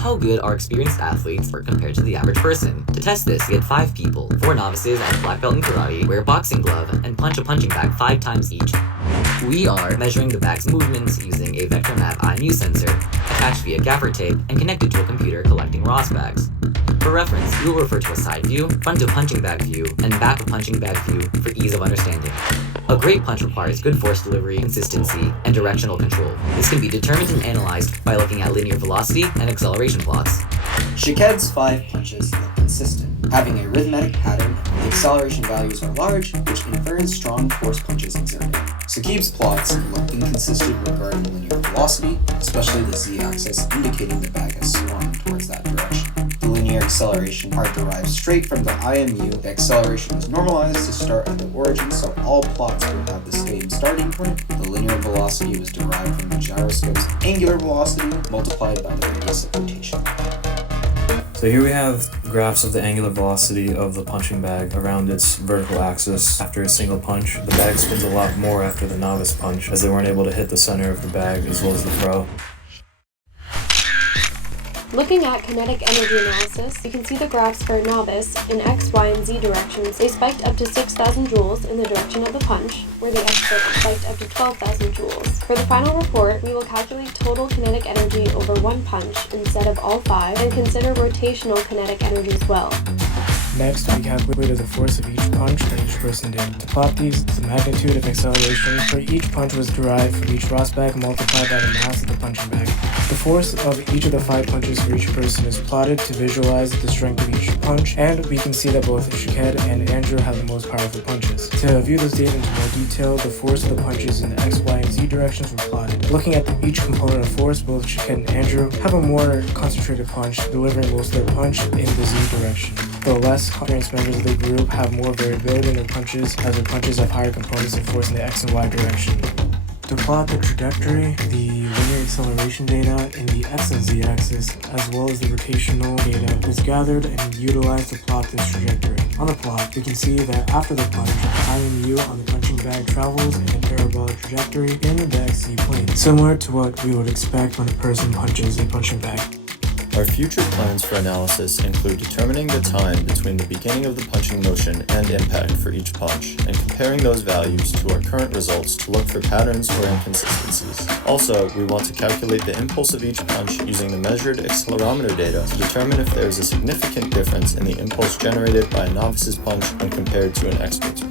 how good our experienced athletes are compared to the average person. To test this, we had 5 people, 4 novices and a black belt in karate, wear a boxing glove, and punch a punching bag 5 times each. We are measuring the bag's movements using a vector map IMU sensor attached via gaffer tape and connected to a computer collecting ROS bags. For reference, we will refer to a side view, front of punching bag view, and back of punching bag view for ease of understanding. A great punch requires good force delivery, consistency, and directional control. This can be determined and analyzed by looking at linear velocity and acceleration plots. Shaqed's 5 punches look consistent, having a rhythmic pattern. The acceleration values are large, which infers strong force punches exerted. Saqib's plots look inconsistent regarding linear velocity, especially the z-axis indicating the bag has swung towards that direction. The linear acceleration are derived straight from the IMU. The acceleration is normalized to start at the origin, so all plots will have the same starting point. The linear velocity was derived from the gyroscope's angular velocity multiplied by the radius of rotation. So here we have graphs of the angular velocity of the punching bag around its vertical axis after a single punch. The bag spins a lot more after the novice punch, as they weren't able to hit the center of the bag as well as the pro. Looking at kinetic energy analysis, you can see the graphs for a novice in X, Y, and Z directions. They spiked up to 6,000 joules in the direction of the punch, where the expert spiked up to 12,000 joules. For the final report, we will calculate total kinetic energy over one punch instead of all 5, and consider rotational kinetic energy as well. Next, we calculated the force of each punch that each person did. To plot these, the magnitude of acceleration for each punch was derived from each ROS bag multiplied by the mass of the punching bag. The force of each of the 5 punches for each person is plotted to visualize the strength of each punch, and we can see that both Shaqed and Andrew have the most powerful punches. To view this data into more detail, the force of the punches in the X, Y, and Z directions were plotted. Looking at each component of force, both Shaqed and Andrew have a more concentrated punch, delivering most of their punch in the Z direction. The less experienced members of the group have more variability in their punches, as their punches have higher components of force in the X and Y direction. To plot the trajectory, the linear acceleration data in the X and Z axis, as well as the rotational data, is gathered and utilized to plot this trajectory. On the plot, we can see that after the punch, IMU on the punching bag travels in a parabolic trajectory in the XZ plane, similar to what we would expect when a person punches a punching bag. Our future plans for analysis include determining the time between the beginning of the punching motion and impact for each punch, and comparing those values to our current results to look for patterns or inconsistencies. Also, we want to calculate the impulse of each punch using the measured accelerometer data to determine if there is a significant difference in the impulse generated by a novice's punch when compared to an expert's punch.